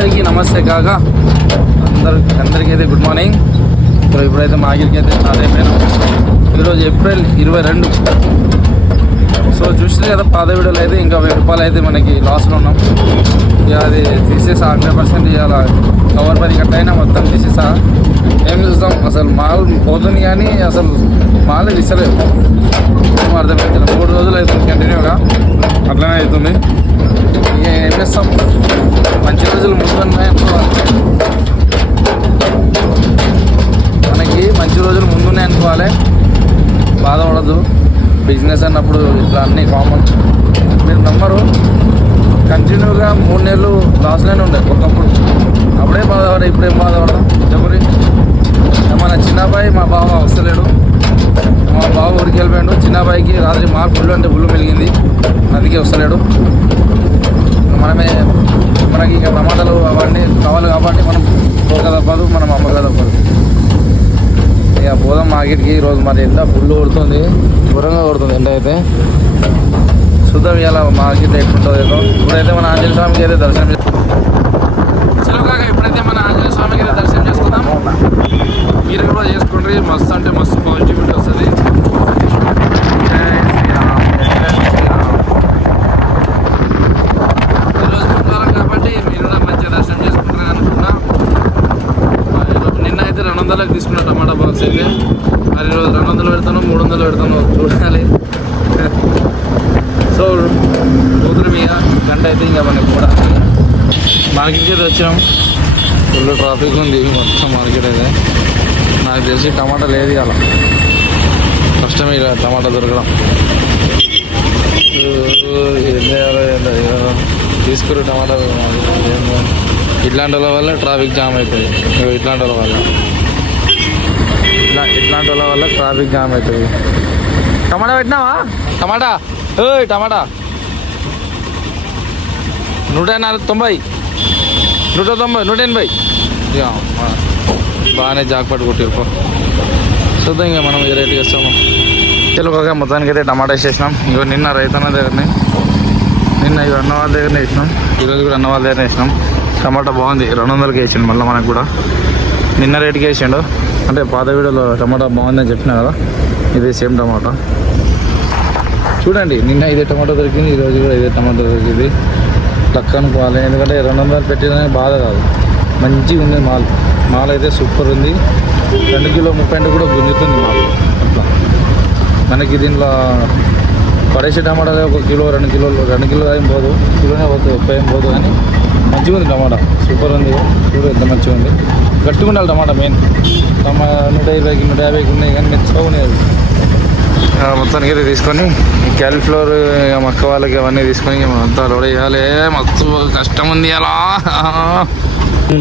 అందరికీ నమస్తే కాగా అందరికీ అయితే గుడ్ మార్నింగ్. సో ఇప్పుడైతే మార్కెట్కి అయితే స్టార్ట్ అయిపోయాను. ఈరోజు ఏప్రిల్ 22. సో చూస్తే కదా పాత వీడియోలో అయితే ఇంకా 1000 రూపాయలు అయితే మనకి లాస్లో ఉన్నాం. ఇక అది తీసేసా 100% ఇవాళ కవర్ పని కట్ అయినా మొత్తం తీసేసా. ఏం చూస్తాం అసలు మాల్ పోతుంది కానీ అసలు మాల్ ఇస్తలేదు. అర్థమవుతుంది 3 రోజులు అవుతుంది కంటిన్యూగా అట్లనే అవుతుంది. ఇక ఏం చేస్తాం, మంచి రోజులు ముందున్నాయనుకోవాలి. మనకి మంచి రోజులు ముందున్నాయనుకోవాలి, బాధపడద్దు. బిజినెస్ అన్నప్పుడు ఇట్లా అన్నీ కామన్. మీరు నమ్మరు, కంటిన్యూగా 3 నెలలు లాస్లోనే ఉండే ఒకప్పుడు. అప్పుడే బాధపడే, ఇప్పుడేం బాధపడదాం చెప్పరి. మన చిన్నబాయి మా బావ వస్తలేడు, మా బావ ఊరికి వెళ్ళిపోయాడు. చిన్నబాయికి రాత్రి మాకు ఫుల్ అంటే ఫుల్ మెలిగింది, అందుకే వస్తలేడు. మనకి ఇక టమాటాలు అవన్నీ కావాలి కాబట్టి మనం తోక తప్పదు, మనం అమ్మగా తప్పదు. ఇక పోదాం మార్కెట్కి. ఈరోజు మరి ఎండ ఫుల్ కొడుతుంది, ఘోరంగా కొడుతుంది ఎండ అయితే. చూద్దాం ఇవాళ మార్కెట్ ఎట్లుంటుందో ఏదో. ఇప్పుడైతే మన ఆంజనేయ స్వామికి అయితే దర్శనం కాక ఇప్పుడైతే మన ఆంజనేయ స్వామికి అయితే దర్శనం చేసుకుందాము. మీరు కూడా చేసుకోండి, మస్తు అంటే మస్తు పాజిటివిటీ వస్తుంది. ఈరోజు మంగళవారం కాబట్టి మీరు కూడా మంచిగా దర్శనం చేసుకుంటారని అనుకున్నా. నిన్న అయితే 200లకు తీసుకున్న టమాటా బాక్స్ అయితే, మరి ఈరోజు 200 పెడతాను, 300 పెడతాను చూడాలి. సో కూతురు మీద గంట అయితే ఇంకా మనకి కూడా మార్కెట్కి అయితే వచ్చినాం. ఫుల్ ట్రాఫిక్ ఉంది మొత్తం మార్కెట్ అయితే. నాకు తెలిసి టమాటా లేదు అలా, కష్టమే ఇక టమాటా దొరకడం. ఏం చేయాలో తీసుకురు టమాటా. ఇట్లాంటి వాళ్ళ వల్ల ట్రాఫిక్ జామ్ అవుతుంది. ఇట్లాంటి వాళ్ళ వల్ల ట్రాఫిక్ జామ్ అవుతుంది. టమాటా పెట్టినావా? టమాటా టమాటా 190, 190, 180. బాగానే జాక్పాటు కొట్టిరుకో. చూద్దాం ఇంకా మనం ఏ రేట్ చేస్తాము. తెలుగుగా మొత్తానికి అయితే టమాటా వేసేసినాం. ఇగో నిన్న రైతన్న దగ్గరనే, నిన్న ఇవి అన్న వాళ్ళ దగ్గరనే వేసినాం. ఈరోజు కూడా అన్న వాళ్ళ దగ్గరనే వేసినాం. టమాటా బాగుంది, 200కి వేసిండు. మళ్ళీ మనకు కూడా నిన్న రేటుకి వేసిండు. అంటే పాత వీడియోలో టమాటా బాగుందని చెప్పినా కదా, ఇదే సేమ్ టమాటా. చూడండి, నిన్న ఇదే టమాటా దొరికింది, ఈరోజు కూడా ఇదే టమాటా దొరికింది. లక్ అనుకోవాలి, ఎందుకంటే 200 పెట్టిన బాధ కాదు. మంచిగా ఉంది మాల్ అయితే సూపర్ ఉంది. 2 కిలో 30 కూడా గుంజుతుంది మాల్. అట్లా మనకి దీంట్లో పడేసే టమాటాలు 1 కిలో 2 కిలో ఏం పోదు, కిలోనే పోతుంది, ఎక్కువ ఏం పోదు. కానీ మంచిగా ఉంది టమాటా, సూపర్ ఉంది. చూడు ఎంత మంచిగా ఉంది. గట్టిగా ఉండాలి టమాటా మెయిన్. 120కి 150కి ఉన్నాయి కానీ మెచ్చగా ఉన్నాయి. అది మొత్తానికి అయితే తీసుకొని క్యాలీఫ్లవర్ మక్క వాళ్ళకి అవన్నీ తీసుకొని అంతా లోడ్ వేయాలి. మస్తు కష్టం ఉంది అలా.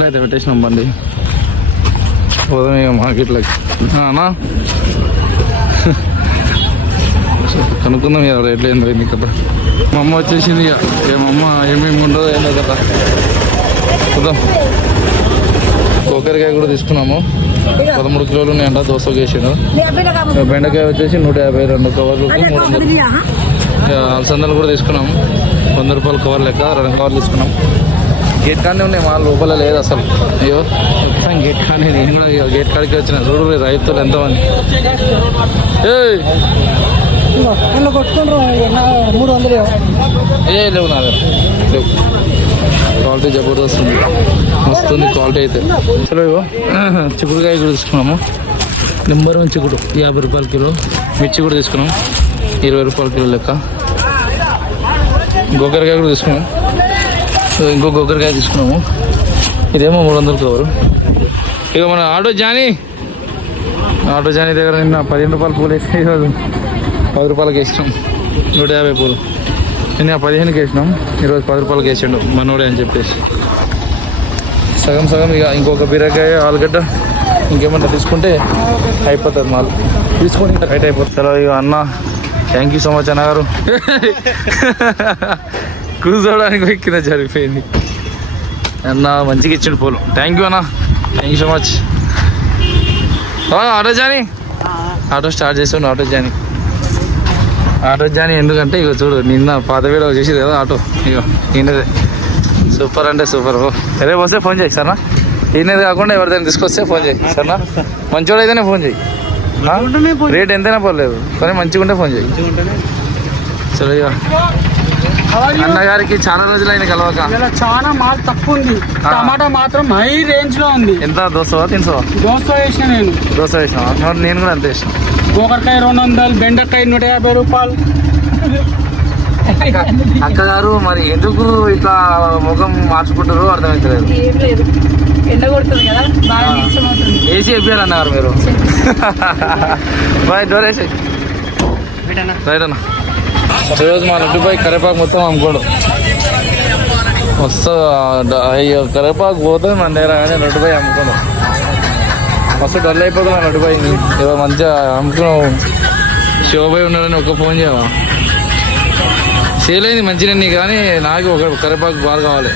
అయితే పెట్టేసినాం బండి, పోదాం ఇక మార్కెట్లోకి. కనుక్కుందాం ఇక రేట్లు ఏం పోయింది ఇక్కడ. మా అమ్మ వచ్చేసింది. ఇక ఏమమ్మ ఏమేమి ఉండదో ఏందో కదా చూద్దాం. కొబ్బరికాయ కూడా తీసుకున్నాము, 13 కిలోలు ఉన్నాయంట. దోస వేసాడు. బెండకాయ వచ్చేసి 150, 2 కవర్లు 300. అలసందలు కూడా తీసుకున్నాము, 100 రూపాయల కవర్ లెక్క 2 కవర్లు తీసుకున్నాం. గేట్ కాడనే ఉన్నాయి, మా లోపల లేదు అసలు. అయ్యో మొత్తం గేట్ కాడనే. నేను కూడా గేట్ కాడికి వచ్చిన. చూడు రైతులు ఎంతమంది. ఏ లేవు నా దగ్గర లేవు. క్వాలిటీ జబర్దస్త్ ఉంది, మస్తు ఉంది క్వాలిటీ అయితే. చలో ఇగో చిక్కుడుకాయ కూడా తీసుకున్నాము. నెంబర్ 1 చిక్కుడు 50 రూపాయల కిలో. మిర్చి కూడా తీసుకున్నాం 20 రూపాయల కిలో లెక్క. గోకరకాయ కూడా తీసుకున్నాం, ఇంకో గోకరకాయ తీసుకున్నాము. ఇదేమో 300 కవరు. ఇక మన ఆటో జానీ దగ్గర నిన్న 15 రూపాయల పూలు వేసి ఈరోజు 10 రూపాయలకి వేసినాం. 150 పూలు నిన్న 15కి వేసినాం, ఈరోజు 10 రూపాయలకి వేసాడు మనోడే అని చెప్పేసి. సగం ఇక ఇంకొక బీరకాయ, ఆలుగడ్డ ఇంకేమన్నా తీసుకుంటే అయిపోతుంది. మాల్ తీసుకొని రైట్ అయిపోతుంది. చలో ఇక అన్న, థ్యాంక్ యూ సో మచ్ అన్నగారు. కూర్చోడానికి కింద జరిగిపోయింది అన్న. మంచిగా ఇచ్చిండు పూలు. థ్యాంక్ యూ అన్న, thank you so much. Auto Johnny, auto start చేసాడు. ఆటో జానీ ఎందుకంటే ఇక చూడు, నిన్న పాత వీడియో చేసేది కదా ఆటో, ఇక ఈయనదే. సూపర్ అంటే సూపర్. రేపు వస్తే ఫోన్ చేయి సరేనా. ఈయనది కాకుండా ఎవరిదైనా తీసుకొస్తే ఫోన్ చేయి సరేనా. మంచివాడు అయితేనే ఫోన్ చేయి. రేట్ ఎంతైనా పర్లేదు కానీ మంచిగా ఉంటే ఫోన్ చేయి. సరే ఇక అన్నగారికి చాలా రోజులైంది కలవక. చాలా మాల్ తక్కువ ఉంది. టమాటా మాత్రం హై రేంజ్ లో ఉంది. ఎంత 200 300? 200 వేసిన నేను. 200 వేసినా. నేను కూడా అంతే వేసిన. గోకరకాయ 200, బెండకాయ 150 రూపాయలు. అక్కగారు మరి ఎందుకు ఇట్లా ముఖం మార్చుకుంటారో అర్థమవుతలేదు. ఎండ కొడుతుంది కదా, బాగా నీరసం అవుతుంది. ఏసీ ఎప్పారు అన్నారు మీరు. బాయ్ డోరేసి రైట్ అన్న. ఈరోజు మా లడ్డుపై కరేపాకు మొత్తం అమ్ముకోడు. మస్తు అయ్యో కరేపాకు పోతుంది మన దగ్గర కానీ లడ్డుపై అమ్ముకోడు. మస్తు డల్ అయిపోతుంది మా లడ్డుపై. ఏదో మంచిగా అమ్ముకున్నావు. శివపై ఉన్నాడని ఒక ఫోన్ చేయవా. సేల్ అయింది మంచిగా నీ కానీ నాకు ఒక కరేపాకు బాగా కావాలి.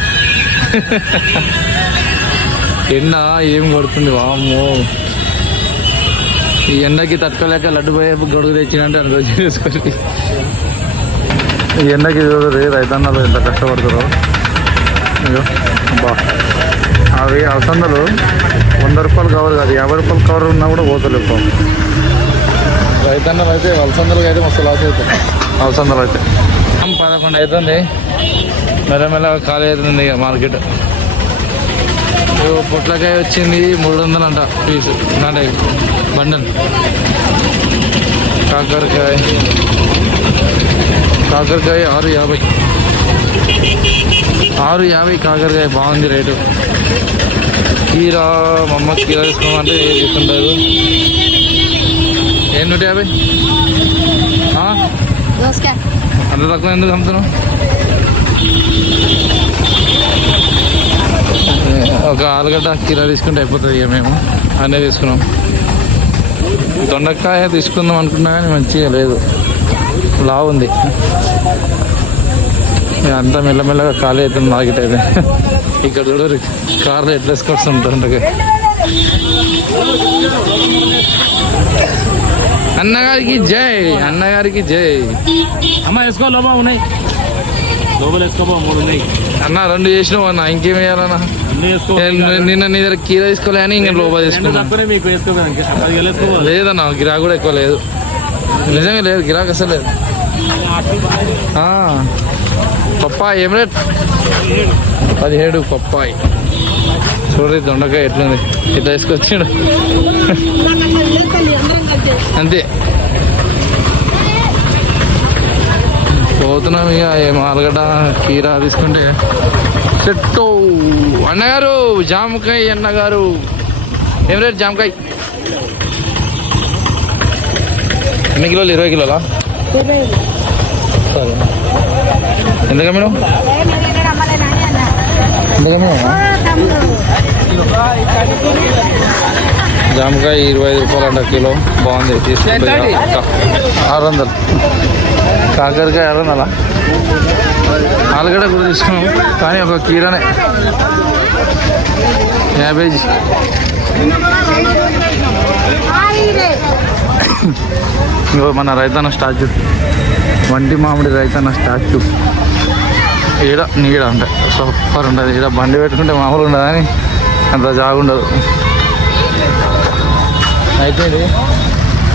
ఎండ ఏం కొడుతుంది వామ్మో. ఈ ఎండకి తట్టుకోలేక లడ్డుపై గొడుగు తెచ్చినంటే అని రోజు చేసుకొని ఈ ఎండకి చూడదు రైతన్నలు ఎంత కష్టపడతారో. అయ్యో బా అవి అలసందలు 100 రూపాయలు కవర్ కాదు, 50 రూపాయలు కవర్ ఉన్నా కూడా పోతలేవు. రైతన్నలు అయితే అలసందలకి అయితే మస్తు లాస్ అవుతాయి. అలసందలు అయితే 11 అవుతుంది. మెల్లమెల్ల ఖాళీ అవుతుంది ఇక మార్కెట్. పొట్లకాయ వచ్చింది 300 అంట పీసు అంటే బండన్. కాకరకాయ 650. 650 కాకరకాయ బాగుంది రేటు. కీరా మా అమ్మ కీరా తీసుకోమంటే తీసుకుంటారు. 150. అంత తక్కువ ఎందుకు అమ్ముతున్నావు? ఒక ఆలుగడ్డ కీరా తీసుకుంటే అయిపోతుంది. ఇక మేము అన్నీ తీసుకున్నాం. దొండకాయ తీసుకుందాం అనుకున్నా కానీ మంచిగా లేదు, లావు ఉంది. అంతా మెల్లమెల్లగా ఖాళీ అవుతుంది మార్కెట్ అయితే. ఇక్కడ చూడరు కార్లో ఎట్లా వేసుకొస్తుంది దొండకాయ. అన్నగారికి జై, అన్నగారికి జై. అమ్మ వేసుకో లోపల ఉన్నాయి, లోపల వేసుకోబో 3 ఉన్నాయి అన్న. 2 చేసినావు అన్న, ఇంకేం వేయాలన్నా? నిన్న నీ దగ్గర కీరా తీసుకోలే అని ఇంకా లోపల తీసుకున్నా. లేదన్నా గిరాకు కూడా ఎక్కువ లేదు, నిజంగా లేదు గిరాకు అసలు లేదు. పప్పాయి ఏం రేట్? 17 పప్పాయి. చూడండి దొండకాయ ఎట్లుంది, ఇట్లా వేసుకొచ్చాడు అంతే. పోతున్నాం ఇక. ఏం ఆలుగడ్డ కీరా తీసుకుంటే చెట్టు. అన్నగారు జామకాయ, అన్నగారు ఏం రేట్ జామకాయ? ఎన్ని కిలోలు? 20 కిలోలా? సరే ఎందుక మేడం? జామకాయ 25 రూపాయలు అంట కిలో. బాగుంది, తీసుకుంటే 600. కాకరకాయ 600. ఆలుగడ్డ కూడా తీసుకున్నాం కానీ ఒక కీరానే 50. ఇంకో మన రైతన్న స్టాచ్యూ, వంటి మామిడి రైతన్న స్టాచ్యూ. ఈడ నీడ అంటే సూపర్ ఉంటుంది. ఈడ బండి పెట్టుకుంటే మామూలు ఉండదు కానీ అంత జాగుండదు. అయితే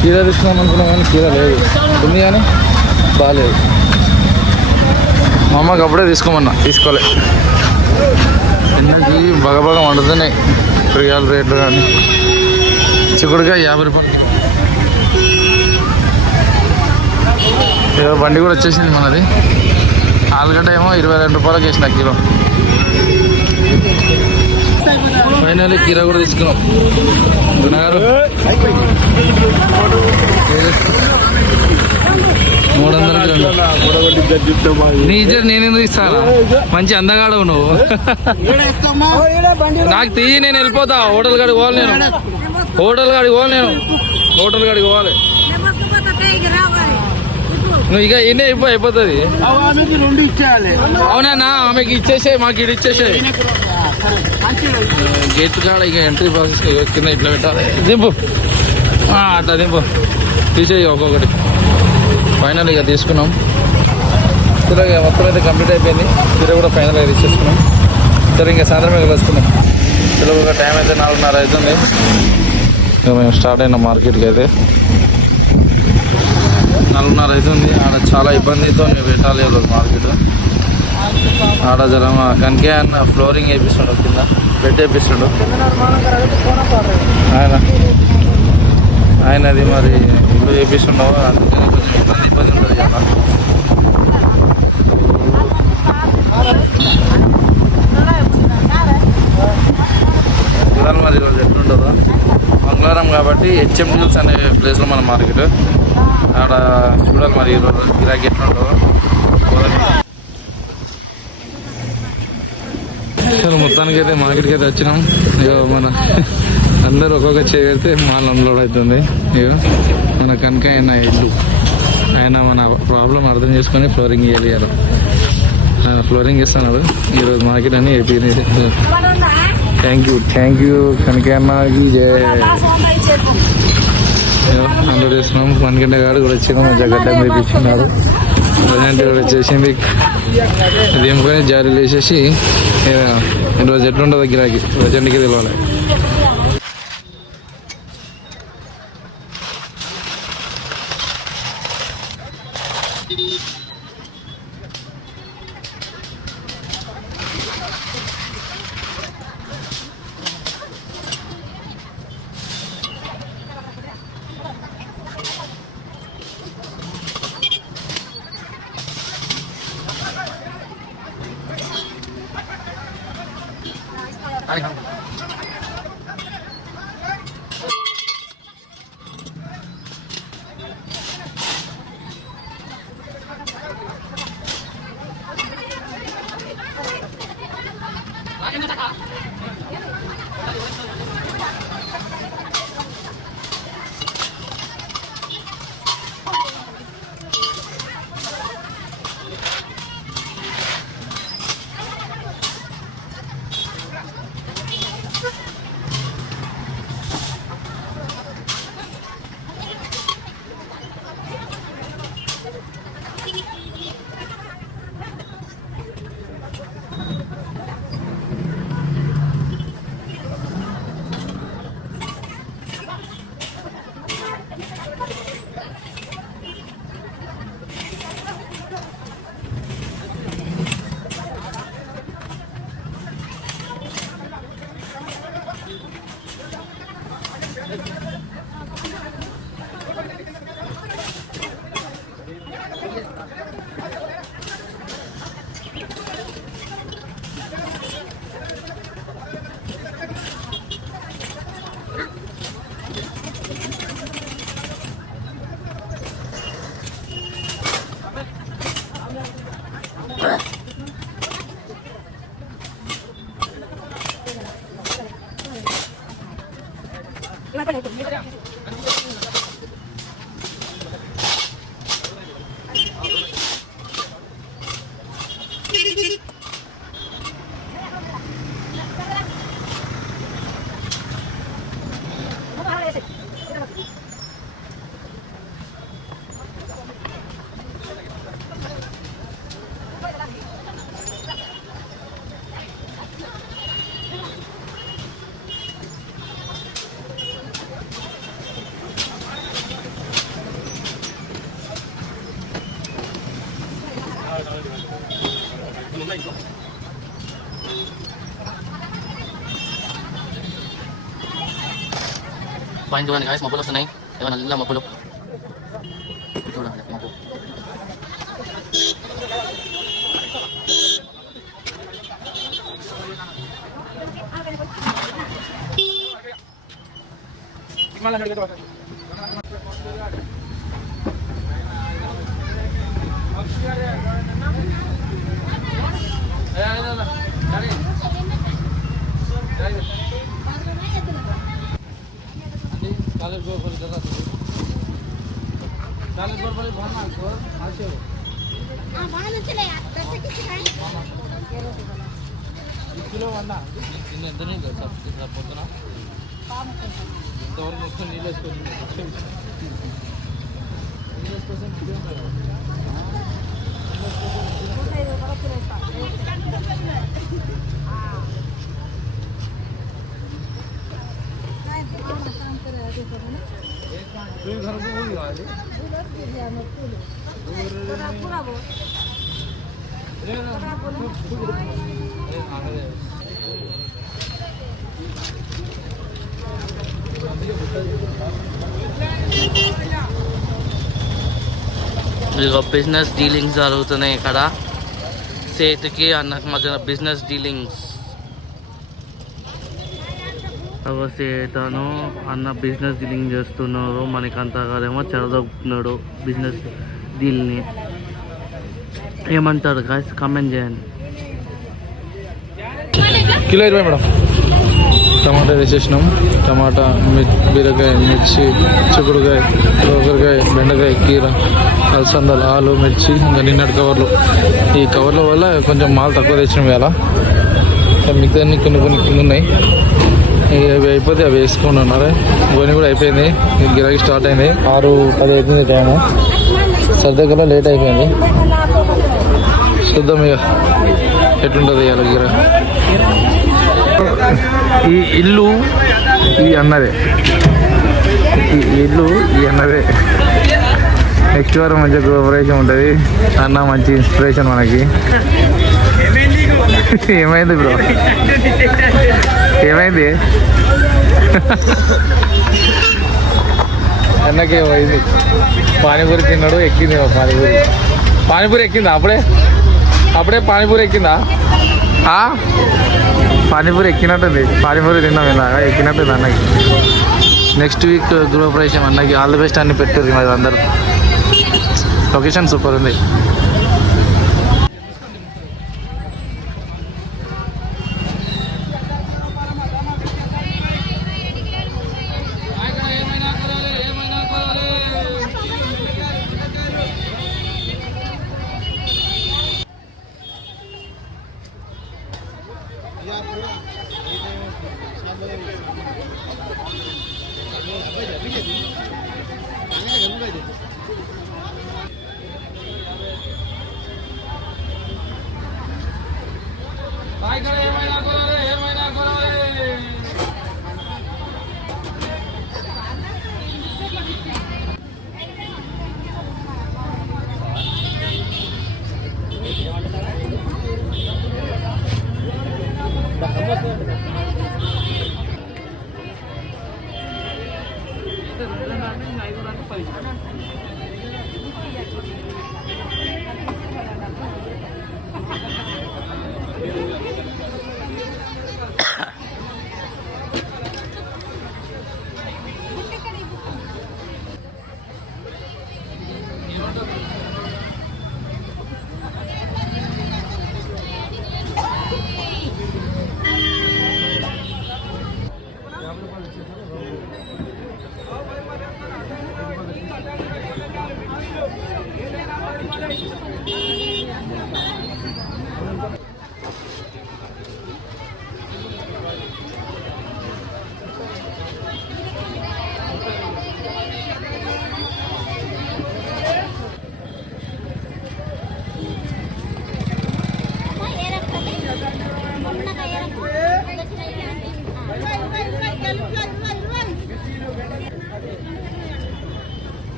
కీరా తీసుకున్నాం అనుకున్నాం కానీ కీరా లేదు, ఉంది కానీ బాగాలేదు. మా అమ్మకి అప్పుడే తీసుకోమన్నా, తీసుకోలే. చిన్నకి బగబగ వండుతున్నాయి కూరగాయల రేట్లు కానీ. చిక్కుడుకాయ 50 రూపాయలు. ఏదో బండి కూడా వచ్చేసింది మనది. ఆలుగడ్డ ఏమో 22 రూపాయలకి వేసిన కిలో. ఫైనల్లీ కీరా కూడా తీసుకున్నాం. గుణగారు 300. నేను ఎందుకు ఇస్తాను? మంచి అందగాడు నువ్వు. నాకు తీయి, నేను వెళ్ళిపోతా. హోటల్ కాడికి పోవాలి నేను, హోటల్ కాడికి పోవాలి. నువ్వు ఇక ఎన్ని అయిపోతుంది. అవునా? ఆమెకి ఇచ్చేసే, మాకు ఇది ఇచ్చేసే. గేట్ కాడ ఇక ఎంట్రీ ప్రాసెస్ కింద ఇట్లా పెట్టాలి. దింపు, అట్లా దింపు, తీసేయి ఒక్కొక్కటి. ఫైనల్ ఇక తీసుకున్నాం. మొత్తం అయితే కంప్లీట్ అయిపోయింది. కీర కూడా ఫైనల్గా తీసేసుకున్నాం. సరే ఇంకా సాయంత్రం కలుసుకుందాం. చలో ఒక టైం అయితే 4:30 అవుతుంది. ఇంకా మేము స్టార్ట్ అయిన మార్కెట్కి అయితే 4:30 అవుతుంది. ఆడ చాలా ఇబ్బందితో పెట్టాలి ఈరోజు మార్కెట్. ఆడ జర మా కనికే అన్న ఫ్లోరింగ్ వేపిస్తుండు, కింద బెడ్ వేపిస్తుండు ఆయనది మరి ఇల్లు వేపిస్తుండవు, అందుకని కొంచెం ఇబ్బంది ఉంటుంది కదా. చూడాలి మరి ఈరోజు ఎట్లుంటుందో. మంగళవారం కాబట్టి హెచ్ఎం డీల్స్ అనే ప్లేస్లో మన మార్కెట్. ఆడ చూడాలి మరి ఈరోజు గిరాకీ ఎట్లుంటుందో. మొత్తానికి అయితే మార్కెట్కి అయితే వచ్చినాం. ఇక మన అందరూ ఒక్కొక్క చేరితే మాల్ అన్లోడ్ అవుతుంది. ఇక మన కనుక ఆయన ఇల్లు ఆయన మన ప్రాబ్లం అర్థం చేసుకొని ఫ్లోరింగ్ వేయాలి. ఆయన ఫ్లోరింగ్ ఇస్తున్నారు ఈరోజు మార్కెట్ అని ఏపీ. థ్యాంక్ యూ కనకన్నకి అన్లోడ్ చేస్తున్నాం. మనకంటే గాడు కూడా వచ్చినాం, మంచిగా గడ్డ వేపించున్నారు. ప్రజెంట్ కూడా వచ్చేసింది. దేనికని జారీలు వేసేసి ఈరోజు ఎట్లుంటుందో గిరాకీ ప్రజెంట్కి తెలియాలి. Pahin juga nih guys, mau pulau senai, jangan lelah mau pulau. Itu udah ada pintu. ఇదిగో బిజినెస్ డీలింగ్స్ జరుగుతున్నాయి ఇక్కడ. సేటుకి అన్నకు మధ్యన బిజినెస్ డీలింగ్స్. సేటను అన్న బిజినెస్ డీలింగ్ చేస్తున్నారు. మనకంత కాదేమో చెరదొక్కుతున్నాడు బిజినెస్ డీల్ని. ఏమంటారు గాయస్, కామెంట్ చేయండి. Kilo 20 madam. టమాటా వేసేసినాం. టమాటా, బీరకాయ, మిర్చి, చిక్కుడుకాయ, గోకరకాయ, బెండకాయ, కీర, అలసందలు, ఆలు, మిర్చి, ఇంకా నిన్నటి కవర్లు. ఈ కవర్ల వల్ల కొంచెం మాల్ తక్కువ తెచ్చినాం ఇవాళ. మిగతా కొన్ని ఉన్నాయి. అవి అయిపోతే అవి వేసుకొని ఉన్నారు. ఇవన్నీ కూడా అయిపోయింది. గిరాకీ స్టార్ట్ అయింది. 6:10 అవుతుంది టైము. సర్దకల్లా లేట్ అయిపోయింది. చూద్దాం ఇక ఎట్లుంటుంది ఇవాళ గిరా. ఈ ఇల్లు ఈ అన్నదే. నెక్స్ట్ వారం మంచిగా కోఆపరేషన్ ఉంటుంది. అన్న మంచి ఇన్స్పిరేషన్ మనకి. ఏమైంది బ్రో, ఏమైంది? అన్నకేమైంది? పానీపూరి తిన్నాడు, ఎక్కింది పానీపూరి ఎక్కిందా? అప్పుడే పానీపూరి ఎక్కిందా? పానీపూరి ఎక్కినట్టుంది. పానీపూరి తిన్నాం ఇలాగా, ఎక్కినట్టుంది అన్నకి. నెక్స్ట్ వీక్ గృహప్రవేశం అన్నకి. ఆల్ ది బెస్ట్ అన్ని పెట్టారు మరి అందరు. లొకేషన్ సూపర్ ఉంది.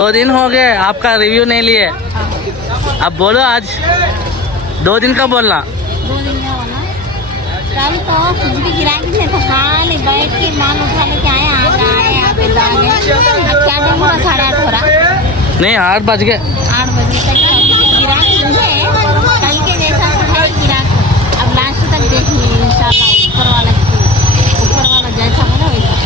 दो दिन हो गए आपका रिव्यू नहीं लिए. अब बोलो आज 2 दिन का बोलना. 2 दिन का बोलना. कल तो कुछ भी गिराकी नहीं था. खाली बैठ के माल उठा लेके आए. यहाँ पे दाल है. क्या टाइम हुआ? 8:30 हो रहा. नहीं 8 बज गए. 8 बजे तक गिराकी है. कल के जैसा है गिराक. अब लास्ट तक देखिए इंशाल्लाह. ऊपर वाला जैसा बोला वैसा.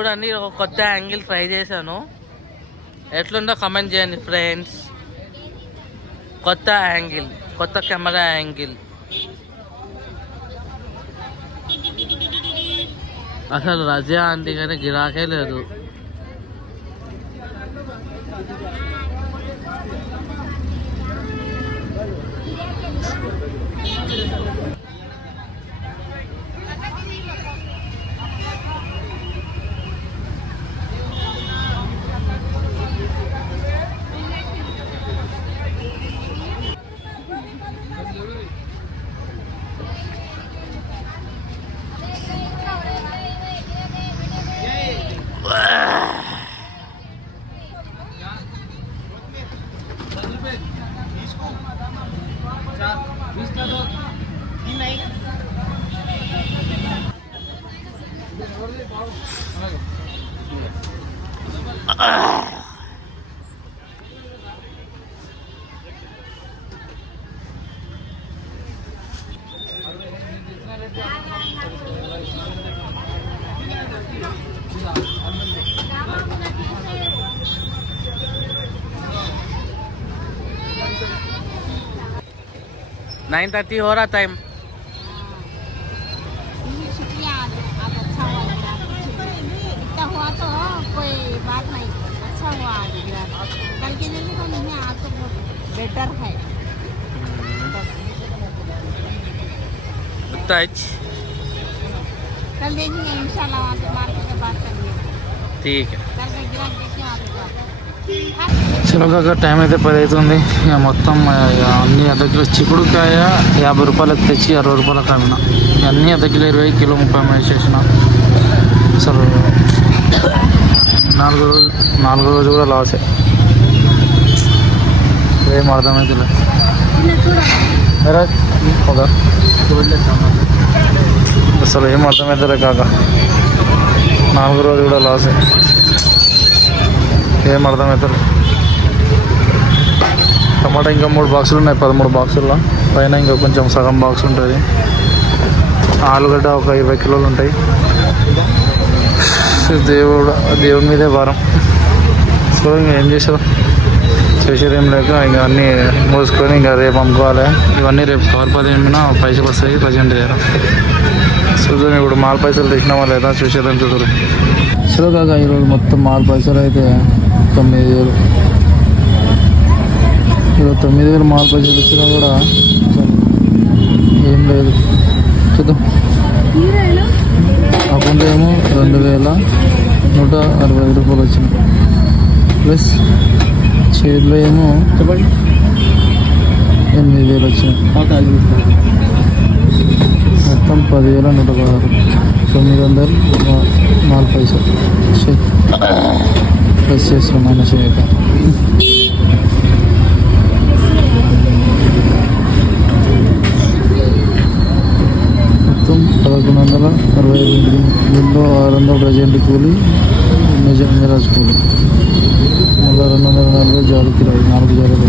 చూడండి ఒక కొత్త యాంగిల్ ట్రై చేశాను, ఎట్లుందో కమెంట్ చేయండి ఫ్రెండ్స్. కొత్త యాంగిల్, కొత్త కెమెరా యాంగిల్. అసలు రజియా ఆంటీ కానీ గిరాకే లేదు. नाइन 9:30 हो रहा टाइम. शुक्रिया, आज अच्छा हुआ इतना हुआ तो कोई बात नहीं, अच्छा हुआ आज कल के दिन तो नहीं, आज तो बेटर है. टच कल देखेंगे इंशाल्लाह, वहाँ पे मार्केट में बात करेंगे. ठीक है. कल का गिराक देखें वहाँ पे बात. చలో కాక టైం అయితే 10 అవుతుంది. ఇక మొత్తం అన్ని అద్దెకిలో చిక్కుడుకాయ 50 రూపాయలకు తెచ్చి 60 రూపాయలకు అమ్మిన. అన్ని అద్దెకిలో 20, కిలో 30 చేసిన. అసలు 4 రోజు కూడా లాసే, ఏం అర్థమైతే లేదు. అసలు ఏం అర్థమవుతుంది కాక, 4 రోజు కూడా లాసే, ఏం అర్థమవుతుంది. టమాటా ఇంకా 3 బాక్సులు ఉన్నాయి, 13 బాక్సుల్లో. పైన ఇంకా కొంచెం సగం బాక్స్ ఉంటుంది. ఆలుగడ్డ ఒక 20 కిలోలు ఉంటాయి. దేవుడి మీదే భారం. సో ఇంకా ఏం చేసారు, చేసేది ఏం లేక ఇంకా అన్నీ మూసుకొని ఇంకా రేపు అమ్ముకోవాలి. ఇవన్నీ రేపు కవర్ 10 ఏమైనా పైసలు వస్తాయి, ప్రజెంట్ చేయరా. చూద్దాం ఇప్పుడు మాల్ పైసలు తెచ్చినామా లేదా చూసేద్దాం. చూడరు సో కాక ఈరోజు మొత్తం మాల్ పైసలు అయితే 9,000. ఈరోజు 9,000 మాల్ పైసలు ఇచ్చినా కూడా ఏం లేదు. చూద్దాం. అకౌంట్ ఏమో 2,165 రూపాయలు వచ్చినాయి. ప్లస్ చేతిలో ఏమో 8,000 వచ్చినాయి. మొత్తం 10,116, 904 పైసలు ప్లస్ చేస్తున్నాం మైనస్ అయితే. మొత్తం 1,165. దీంట్లో 600 ప్రజెంట్ కూలి, మిరాజ్ కూలి, మళ్ళీ 240 జాలి కిరాయి, 4 జాలీలు,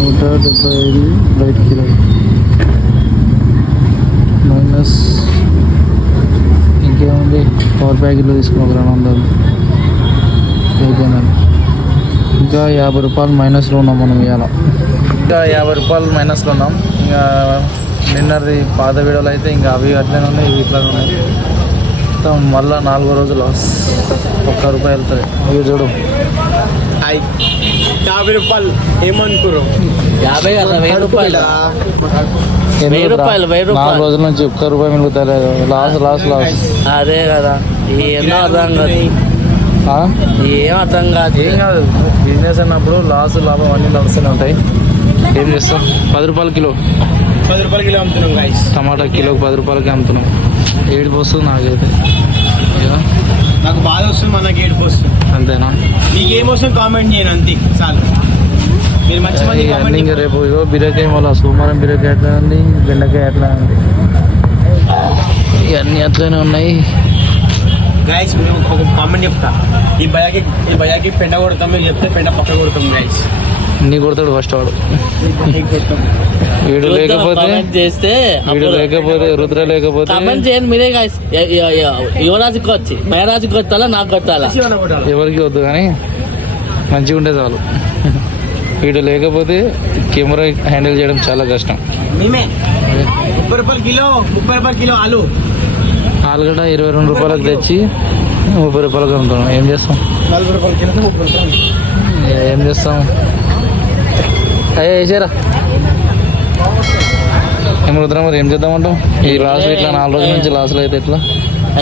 175 లైట్ కిరాయి, మైనస్ ఇంకేముంది పవర్ ప్యాకెట్లో తీసుకున్నాం 200 అయిపోయినాను. ఇంకా 50 రూపాయలు మైనస్లో ఉన్నాం మనం ఇవాళ. ఇంకా 50 రూపాయలు మైనస్లో ఉన్నాం. ఇంకా నిన్నది పాత వీడియోలు అయితే ఇంకా అవి అట్లనే ఉన్నాయి, ఇవి ఇట్లా ఉన్నాయి. మొత్తం మళ్ళీ 4 రోజులు 1 రూపాయి వెళ్తుంది. ఇవి చూడు 50 రూపాయలు ఏమనుకోరు, 50 కదా, 1000 రూపాయలు. 1000 రూపాయలు 4 రోజుల నుంచి 1 రూపాయి మిగులుతలేదు. Loss loss loss. అదే కదా, ఏమో అర్థం కాదు, ఏం అర్థం కాదు. ఏం కాదు, బిజినెస్ అన్నప్పుడు లాస్ లాభం అన్నీ నడుస్తూనే ఉంటాయి. ఏం చేస్తాం. 10 రూపాయలు కిలో, 10 రూపాయల కిలో అమ్ముతున్నాం గైస్. టమాటా కిలోకి 10 రూపాయలకి అమ్ముతున్నాం. ఏడుపు వస్తుంది నాకైతే. నాకు బాధ వస్తుంది, మనకి ఏడుపు వస్తుంది. అంతేనా? మీకు ఏమొస్తుంది కామెంట్ చేయను, అంతే చాలు. మీరు మంచి మంచి కామెంట్. ఇంకా రేపు ఇగో బీరకాయ, మళ్ళీ సోమవారం బీరకాయ ఎట్లా ఉంది, బెండకాయ ఎట్లా ఉంది, ఇవన్నీ అట్లనే ఉన్నాయి. గైస్ మేము ఒక కామెంట్ చెప్తా, ఈ భయాకి పెండ కొడతాం, మీరు చెప్తే పెండ పక్క కొడతాం గైస్. నీ కొడతాడు ఫస్ట్ వాడు. వీడు లేకపోతే కమెంట్ చేస్తే వీడు లేకపోతే రుద్ర లేకపోతే కమెంట్ చేయండి మీరే guys. యువరాజుకి వచ్చి మహారాజుకి కొట్టాలా నాకు కొట్టాలా ఎవరికి వద్దు కానీ మంచిగా ఉంటే చాలు. వీడు లేకపోతే కెమెరా హ్యాండిల్ చేయడం చాలా కష్టం. మేమే 30 రూపాయలు కిలో ఆలు. ఆలుగడ్డ 22 రూపాయలకు తెచ్చి 30 రూపాయలకు అమ్ముతున్నాం. ఏం చేస్తాం 40 రూపాయలు కిలో 30 రూపాయలు. ఏం చేస్తాం? అయ్యే వేసారా ఏం రుద్ర మరి ఏం చేద్దామంటాం? ఈ లాస్ ఇట్లా 4 రోజుల నుంచి లాస్లో అయితే ఎట్లా?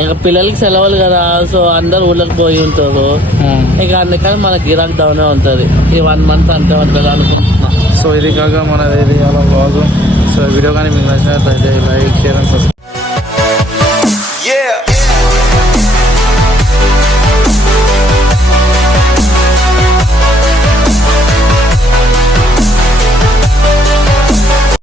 ఇక పిల్లలకి సెలవులు కదా, సో అందరు ఊళ్ళకి పోయి ఉంటారు. ఇక అందుకని మనకి గిరాక్ డౌన్ ఉంటుంది. ఈ 1 month అంతే ఉంటుంది అనుకుంటున్నా. సో ఇది కాక మనది అలా బ్లాగ్. సో వీడియో కానీ మీకు నచ్చినట్లయితే లైక్ షేర్ అండ్ సబ్స్క్రైబ్.